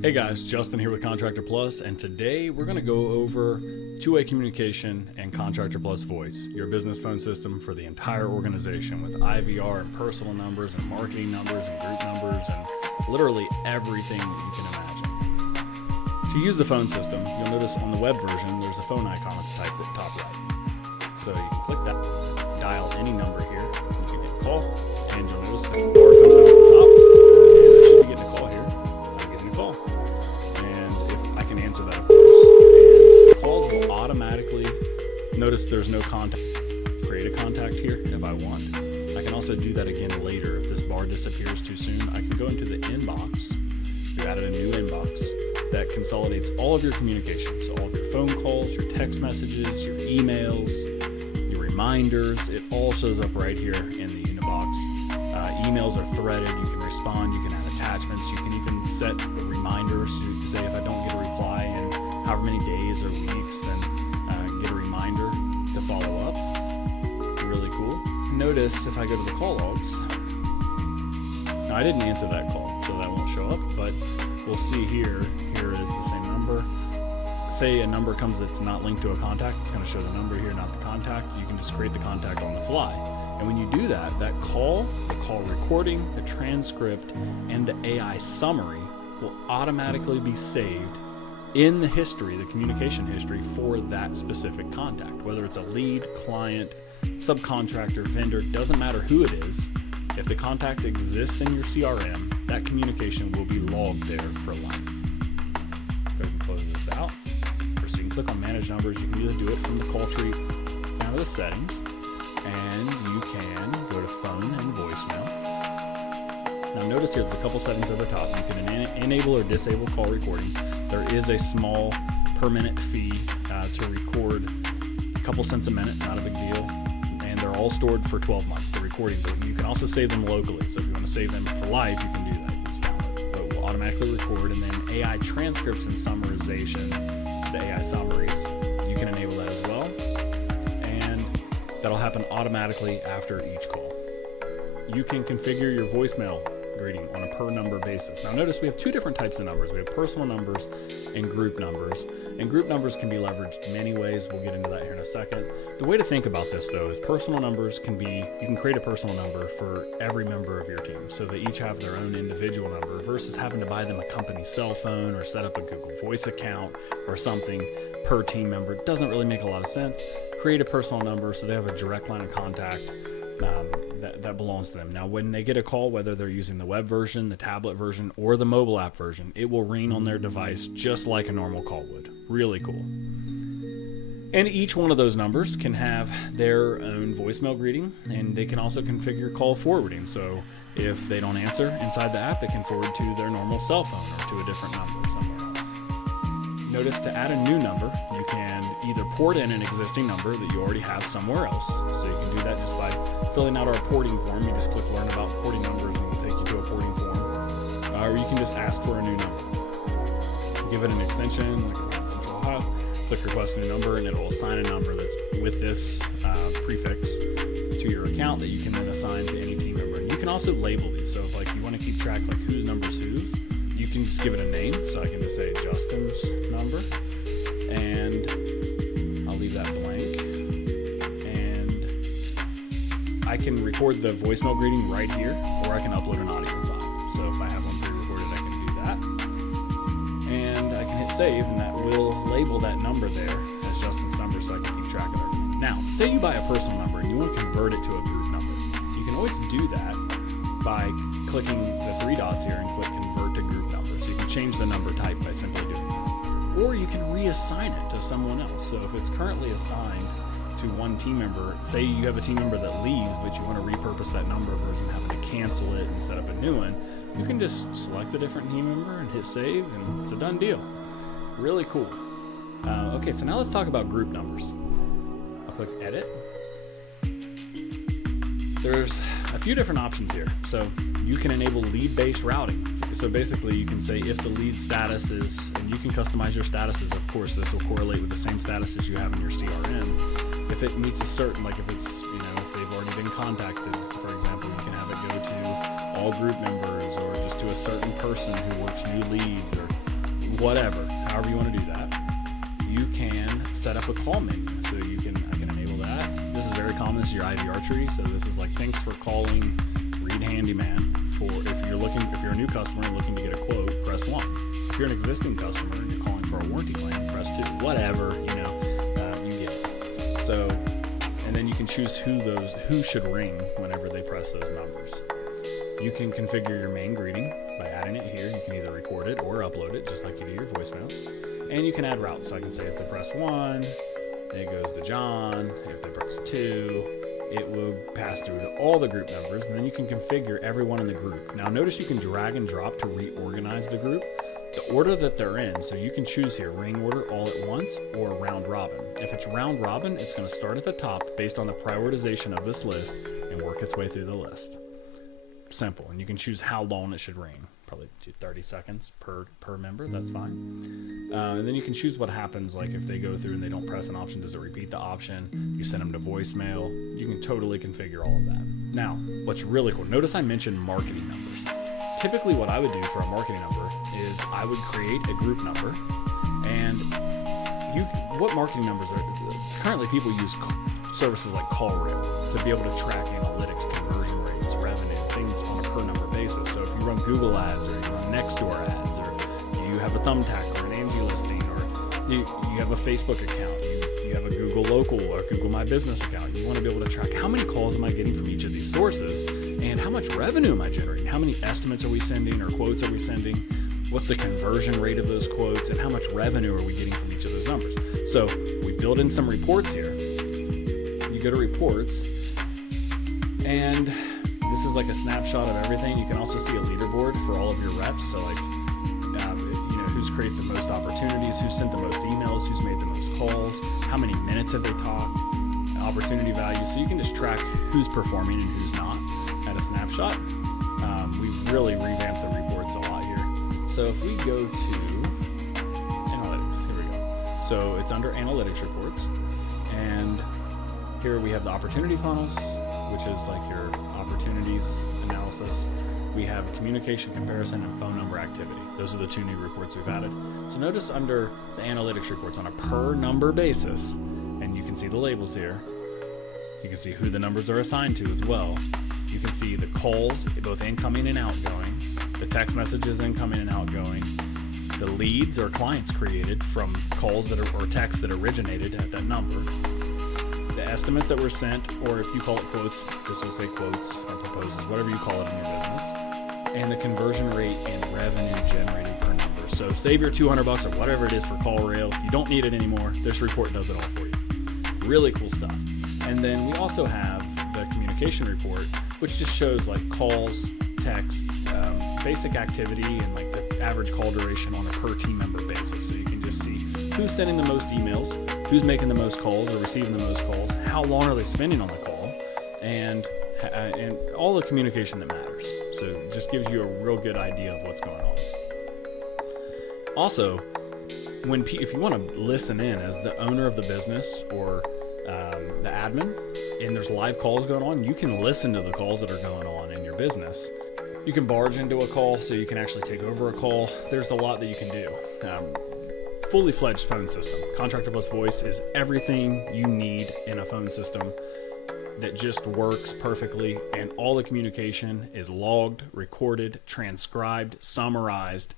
Hey guys, Justin here with Contractor Plus, and today we're going to go over two-way communication and Contractor Plus Voice, your business phone system for the entire organization with IVR and personal numbers and marketing numbers and group numbers and literally everything that you can imagine. To use the phone system, you'll notice on the web version there's a phone icon at the top right. So you can click that, dial any number here, you can get a call, and you'll notice the bar comes out at the top, and I should be getting a call here. I'm getting a call. And if I can answer that, of course, and the calls will automatically, notice there's no contact, create a contact here if I want. I can also do that again later. If this bar disappears too soon, I can go into the inbox. You added a new inbox that consolidates all of your communications, so all of your phone calls, your text messages, your emails, your reminders. It all shows up right here in the Unibox. Emails are threaded. You can respond. You can add attachments. You can even set reminders. You can say if I don't get a reply in however many days or weeks, then get a reminder to follow up. Really cool. Notice if I go to the call logs, now I didn't answer that call, so that won't show up, but we'll see here is the same number. Say a number comes that's not linked to a contact, it's going to show the number here, not the contact. You can just create the contact on the fly. And when you do that, that call, the call recording, the transcript, and the AI summary will automatically be saved in the history, the communication history for that specific contact. Whether it's a lead, client, subcontractor, vendor, doesn't matter who it is. If the contact exists in your CRM, that communication will be logged there for life. Go ahead and close this out. So you can click on Manage Numbers. You can either do it from the call tree down to the settings, and you can go to Phone and Voicemail. Now notice here, there's a couple settings at the top. You can enable or disable call recordings. There is a small per minute fee to record, a couple cents a minute, not a big deal. And they're all stored for 12 months, the recordings. You can also save them locally. So if you want to save them for live, you can do that. You can just download it. But it will automatically record, and then AI transcripts and summarization, the AI summaries, you can enable that as well. And that'll happen automatically after each call. You can configure your voicemail greeting on a per number basis. Now notice we have two different types of numbers. We have personal numbers and group numbers. And group numbers can be leveraged many ways. We'll get into that here in a second. The way to think about this though is personal numbers can be, you can create a personal number for every member of your team. So they each have their own individual number versus having to buy them a company cell phone or set up a Google Voice account or something per team member. It doesn't really make a lot of sense. Create a personal number so they have a direct line of contact that belongs to them. Now, when they get a call, whether they're using the web version, the tablet version, or the mobile app version, it will ring on their device just like a normal call would. Really cool. And each one of those numbers can have their own voicemail greeting, and they can also configure call forwarding. So if they don't answer inside the app, it can forward to their normal cell phone or to a different number somewhere else. Notice to add a new number, you can either port in an existing number that you already have somewhere else. So you can do that just by filling out our porting form. You just click Learn About Porting Numbers and it'll take you to a porting form. Or you can just ask for a new number. Give it an extension, like Central Ohio, click Request New Number, and it'll assign a number that's with this prefix to your account that you can then assign to any team member. And you can also label these. So if like you want to keep track like whose number's whose, you can just give it a name. So I can just say Justin's number, and I'll leave that blank. And I can record the voicemail greeting right here, or I can upload an audio file. So if I have one pre-recorded, I can do that. And I can hit save, and that will label that number there as Justin's number so I can keep track of everything. Now, say you buy a personal number and you want to convert it to a group number. You can always do that by clicking the three dots here and click Convert to Group Number. So you can change the number type by simply doing that. Or you can reassign it to someone else. So if it's currently assigned to one team member, say you have a team member that leaves, but you want to repurpose that number versus having to cancel it and set up a new one, you can just select a different team member and hit save, and it's a done deal. Really cool. Okay, so now let's talk about group numbers. I'll click Edit. There's a few different options here. So you can enable lead-based routing. So basically you can say if the lead status is, and you can customize your statuses, of course, this will correlate with the same statuses you have in your CRM. If it meets a certain, like if it's, if they've already been contacted, for example, you can have it go to all group members or just to a certain person who works new leads or whatever, however you want to do that. You can set up a call menu. So I can enable that. This is very common. This is your IVR tree. So this is like, thanks for calling Reed Handyman. If you're a new customer looking to get a quote, press 1. If you're an existing customer and you're calling for a warranty claim, press 2. Whatever, you get it. So, and then you can choose who should ring whenever they press those numbers. You can configure your main greeting by adding it here. You can either record it or upload it, just like you do your voicemails. And you can add routes. So I can say if they press 1, then it goes to John. If they press 2, it will pass through to all the group members, and then you can configure everyone in the group. Now notice you can drag and drop to reorganize the group, the order that they're in. So you can choose here, ring order all at once or round robin. If it's round robin, it's going to start at the top based on the prioritization of this list and work its way through the list. Simple. And you can choose how long it should ring. Probably 30 seconds per member. That's fine. And then you can choose what happens, like if they go through and they don't press an option, does it repeat the option? You send them to voicemail. You can totally configure all of that. Now, what's really cool, notice I mentioned marketing numbers. Typically what I would do for a marketing number is I would create a group number, and what marketing numbers are, currently people use services like CallRail to be able to track analytics, conversion rates, revenue, things on a per number basis. So if you run Google ads, or you run Nextdoor ads, or you have a Thumbtack or an Angie listing, or you have a Facebook account, you have a Google Local or Google My Business account, you want to be able to track how many calls am I getting from each of these sources and how much revenue am I generating? How many estimates are we sending or quotes are we sending? What's the conversion rate of those quotes and how much revenue are we getting from each of those numbers? So we build in some reports here. You go to reports, and this is like a snapshot of everything. You can also see a leaderboard for all of your reps. So like, who's created the most opportunities, who sent the most emails, who's made the most calls, how many minutes have they talked, opportunity value. So you can just track who's performing and who's not at a snapshot. We've really revamped the reports a lot here. So if we go to analytics, here we go. So it's under analytics reports, and here we have the opportunity funnels, which is like your opportunities analysis. We have communication comparison and phone number activity. Those are the 2 new reports we've added. So notice under the analytics reports on a per number basis, and you can see the labels here. You can see who the numbers are assigned to as well. You can see the calls, both incoming and outgoing, the text messages incoming and outgoing, the leads or clients created from calls or texts that originated at that number, the estimates that were sent, or if you call it quotes, this will say quotes or proposals, whatever you call it in your business, and the conversion rate and revenue generated per number. So save your $200 or whatever it is for CallRail. You don't need it anymore. This report does it all for you. Really cool stuff. And then we also have the communication report, which just shows like calls, texts, basic activity, and like the average call duration on a per team member basis. So you can just see who's sending the most emails, who's making the most calls or receiving the most calls, how long are they spending on the call, and all the communication that matters. So it just gives you a real good idea of what's going on. Also, if you want to listen in as the owner of the business or the admin, and there's live calls going on, you can listen to the calls that are going on in your business. You can barge into a call, so you can actually take over a call. There's a lot that you can do. Fully fledged phone system. Contractor Plus Voice is everything you need in a phone system that just works perfectly, and all the communication is logged, recorded, transcribed, summarized,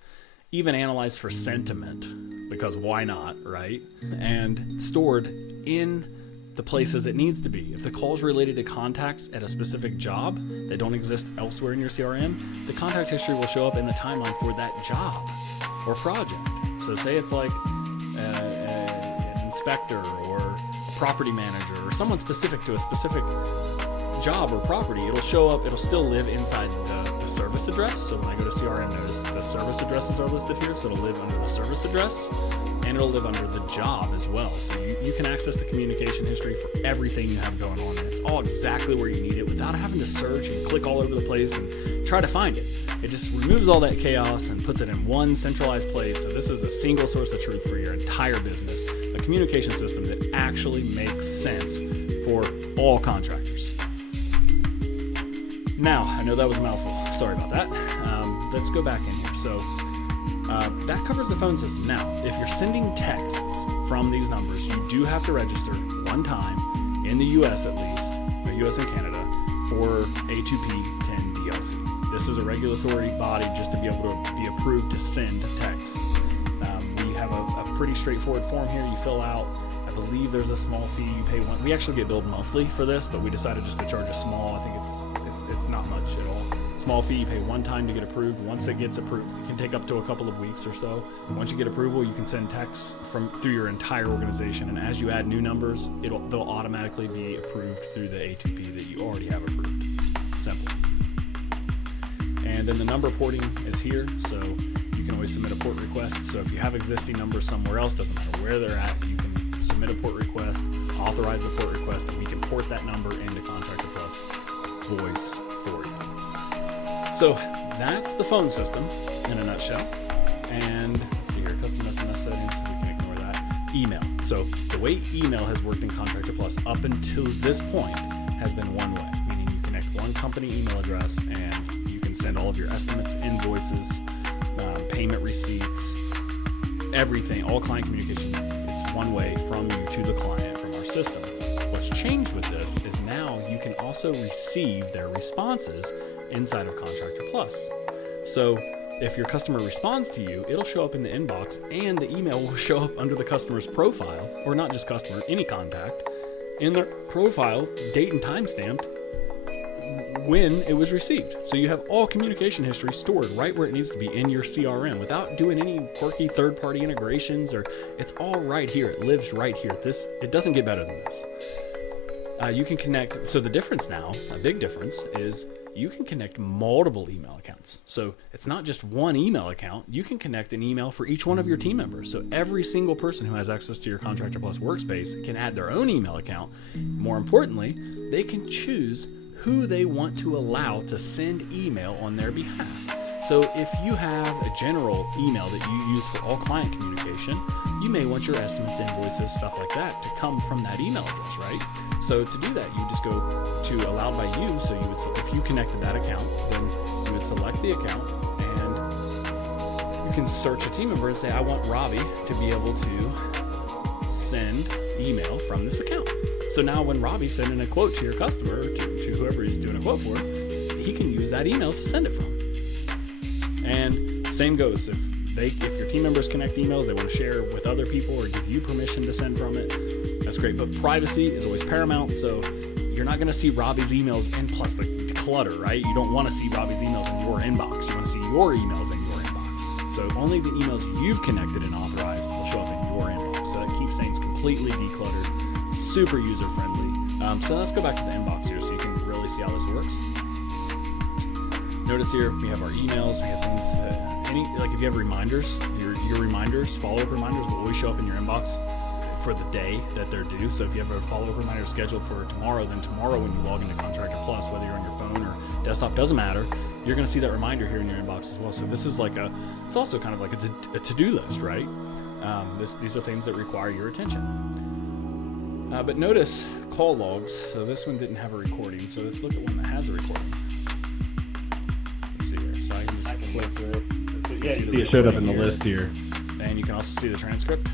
even analyzed for sentiment, because why not, right? And stored in the places it needs to be. If the call is related to contacts at a specific job that don't exist elsewhere in your CRM, the contact history will show up in the timeline for that job or project. So say it's like an inspector or a property manager or someone specific to a specific job or property, it'll show up, it'll still live inside the service address. So when I go to CRM, notice the service addresses are listed here. So it'll live under the service address, and it'll live under the job as well. So you can access the communication history for everything you have going on, and it's all exactly where you need it without having to search and click all over the place and try to find it. It just removes all that chaos and puts it in one centralized place. So this is a single source of truth for your entire business, a communication system that actually makes sense for all contractors. Now, I know that was a mouthful. Sorry about that. Let's go back in here. So That covers the phone system. Now, if you're sending texts from these numbers, you do have to register one time in the US at least, the US and Canada, for A2P 10 DLC. This is a regulatory body just to be able to be approved to send texts. We have a pretty straightforward form here you fill out. I believe there's a small fee you pay one. We actually get billed monthly for this, but we decided just to charge a small. I think it's not much at all. Small fee you pay one time to get approved. Once it gets approved, it can take up to a couple of weeks or so. Once you get approval, you can send texts through your entire organization, and as you add new numbers, they'll automatically be approved through the A2P that you already have approved. Simple. And then the number porting is here, so you can always submit a port request. So if you have existing numbers somewhere else, doesn't matter where they're at, you can submit a port request, authorize the port request, and we can port that number into Contractor Plus Voice for you. So that's the phone system in a nutshell. And let's see here, custom SMS settings, we can ignore that. Email. So the way email has worked in Contractor Plus up until this point has been one way, meaning you connect one company email address and you can send all of your estimates, invoices, payment receipts, everything, all client communication. It's one way from you to the client from our system. What's changed with this is now you can also receive their responses inside of Contractor Plus. So if your customer responds to you, it'll show up in the inbox and the email will show up under the customer's profile, or not just customer, any contact, in their profile, date and time stamped when it was received. So you have all communication history stored right where it needs to be in your CRM without doing any quirky third-party integrations, or it's all right here. It lives right here. It doesn't get better than this. You can connect. So the difference now, a big difference, is you can connect multiple email accounts. So it's not just one email account. You can connect an email for each one of your team members. So every single person who has access to your Contractor Plus workspace can add their own email account. More importantly, they can choose who they want to allow to send email on their behalf. So if you have a general email that you use for all client communication, you may want your estimates, invoices, stuff like that to come from that email address, right? So to do that, you just go to allowed by you. So you would, if you connected that account, then you would select the account and you can search a team member and say, I want Robbie to be able to send email from this account. So now when Robbie's sending a quote to your customer, to whoever he's doing a quote for, he can use that email to send it from. And same goes, if your team members connect emails, they want to share with other people or give you permission to send from it, that's great. But privacy is always paramount, so you're not going to see Robbie's emails, and plus the clutter, right? You don't want to see Robbie's emails in your inbox. You want to see your emails in your inbox. So only the emails you've connected and authorized will show up in your inbox. So that keeps things completely decluttered, super user-friendly. So let's go back to the inbox here so you can really see how this works. Notice here we have our emails. We have things like if you have reminders, your reminders, follow-up reminders will always show up in your inbox for the day that they're due. So if you have a follow-up reminder scheduled for tomorrow, then tomorrow when you log into Contractor Plus, whether you're on your phone or desktop, doesn't matter, you're going to see that reminder here in your inbox as well. So this is it's also kind of like a to-do list, right? These are things that require your attention. But notice call logs. So this one didn't have a recording. So let's look at one that has a recording. Let's see here. So I can just click through it. Yeah, you see it showed up in the list here. And you can also see the transcript.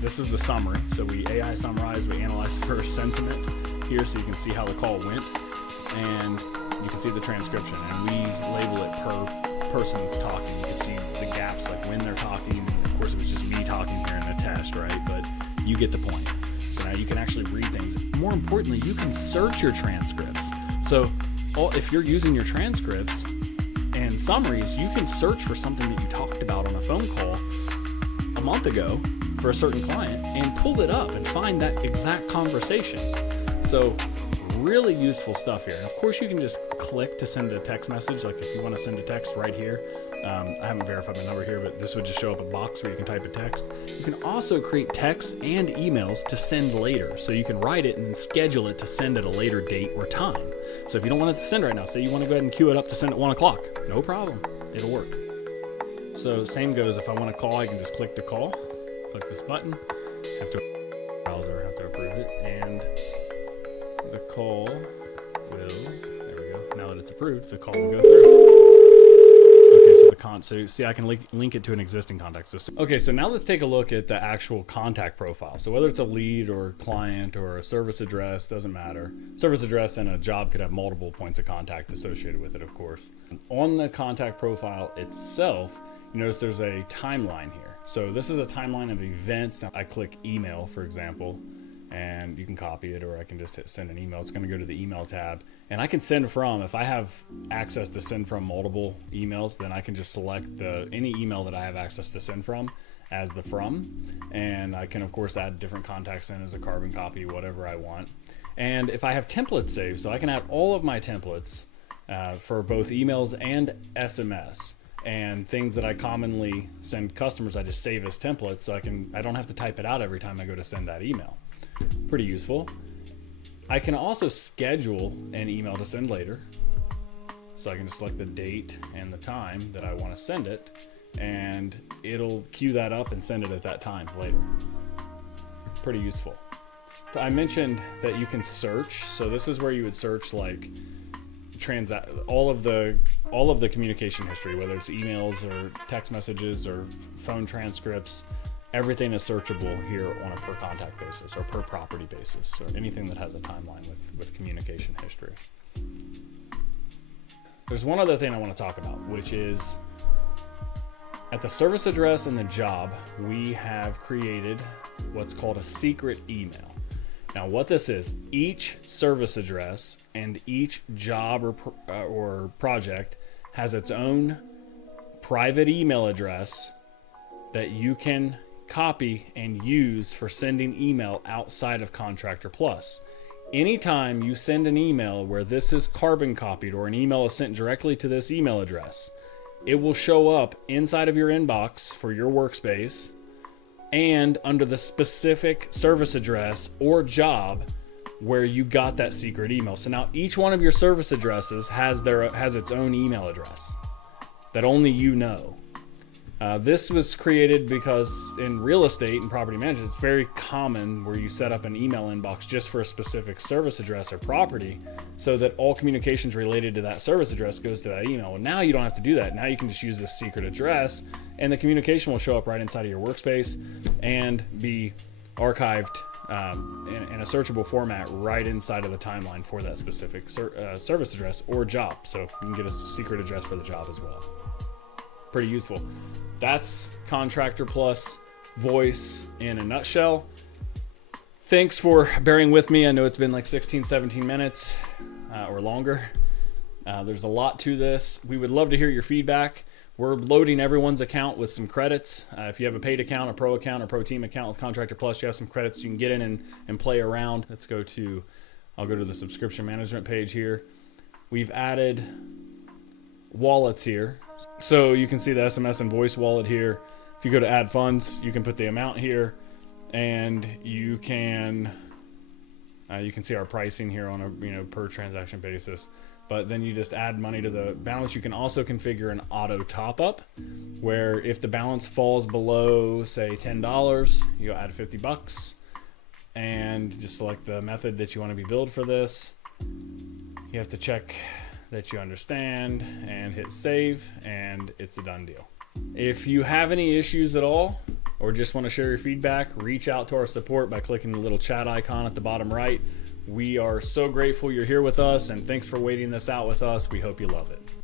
This is the summary. So we AI summarize, we analyze for sentiment here so you can see how the call went. And you can see the transcription. And we label it per person that's talking. You can see the gaps, like when they're talking. And of course, it was just me talking here in the test, right? But you get the point. So now you can actually read things. More importantly, you can search your transcripts. So if you're using your transcripts and summaries, you can search for something that you talked about on a phone call a month ago for a certain client and pull it up and find that exact conversation. So really useful stuff here. And of course, you can just click to send a text message. Like if you want to send a text right here, I haven't verified my number here, but this would just show up a box where you can type a text. You can also create texts and emails to send later. So you can write it and schedule it to send at a later date or time. So if you don't want it to send right now, say you want to go ahead and queue it up to send at 1 o'clock, no problem, it'll work. So same goes, if I want to call, I can just click the call, click this button, have to approve it, and the call will, there we go, now that it's approved, the call will go through. Okay, so the so see, I can link it to an existing contact. Okay, so now let's take a look at the actual contact profile. So whether it's a lead or client or a service address, doesn't matter. Service address and a job could have multiple points of contact associated with it, of course. On the contact profile itself, you notice there's a timeline here. So this is a timeline of events. Now I click email, for example, and you can copy it, or I can just hit send an email. It's going to go to the email tab, and I can send from, if I have access to send from multiple emails, then I can just select any email that I have access to send from as the from, and I can of course add different contacts in as a carbon copy, whatever I want. And if I have templates saved, so I can add all of my templates for both emails and SMS, and things that I commonly send customers, I just save as templates, so I don't have to type it out every time I go to send that email. Pretty useful. I can also schedule an email to send later. So I can just select the date and the time that I want to send it, and it'll queue that up and send it at that time later. Pretty useful. So I mentioned that you can search. So this is where you would search like all of the communication history, whether it's emails or text messages or phone transcripts. Everything is searchable here on a per contact basis or per property basis, or anything that has a timeline with communication history. There's one other thing I want to talk about, which is at the service address and the job, we have created what's called a secret email. Now what this is, each service address and each job or project has its own private email address that you can copy and use for sending email outside of Contractor Plus. Anytime you send an email where this is carbon copied or an email is sent directly to this email address, it will show up inside of your inbox for your workspace and under the specific service address or job where you got that secret email. So now each one of your service addresses has its own email address that only you know. This was created because in real estate and property management, it's very common where you set up an email inbox just for a specific service address or property, so that all communications related to that service address goes to that email. Well, now you don't have to do that. Now you can just use this secret address, and the communication will show up right inside of your workspace and be archived in a searchable format right inside of the timeline for that specific service address or job. So you can get a secret address for the job as well. Pretty useful. That's Contractor Plus Voice in a nutshell. Thanks for bearing with me. I know it's been like 16, 17 minutes or longer. There's a lot to this. We would love to hear your feedback. We're loading everyone's account with some credits. If you have a paid account, a pro account, or pro team account with Contractor Plus, you have some credits you can get in and play around. I'll go to the subscription management page here. We've added wallets here. So you can see the SMS and voice wallet here. If you go to add funds, you can put the amount here, and you can see our pricing here on a per transaction basis. But then you just add money to the balance. You can also configure an auto top up, where if the balance falls below, say $10, you add $50, and just select the method that you want to be billed for this. You have to check that you understand and hit save, and it's a done deal. If you have any issues at all, or just want to share your feedback, reach out to our support by clicking the little chat icon at the bottom right. We are so grateful you're here with us, and thanks for waiting this out with us. We hope you love it.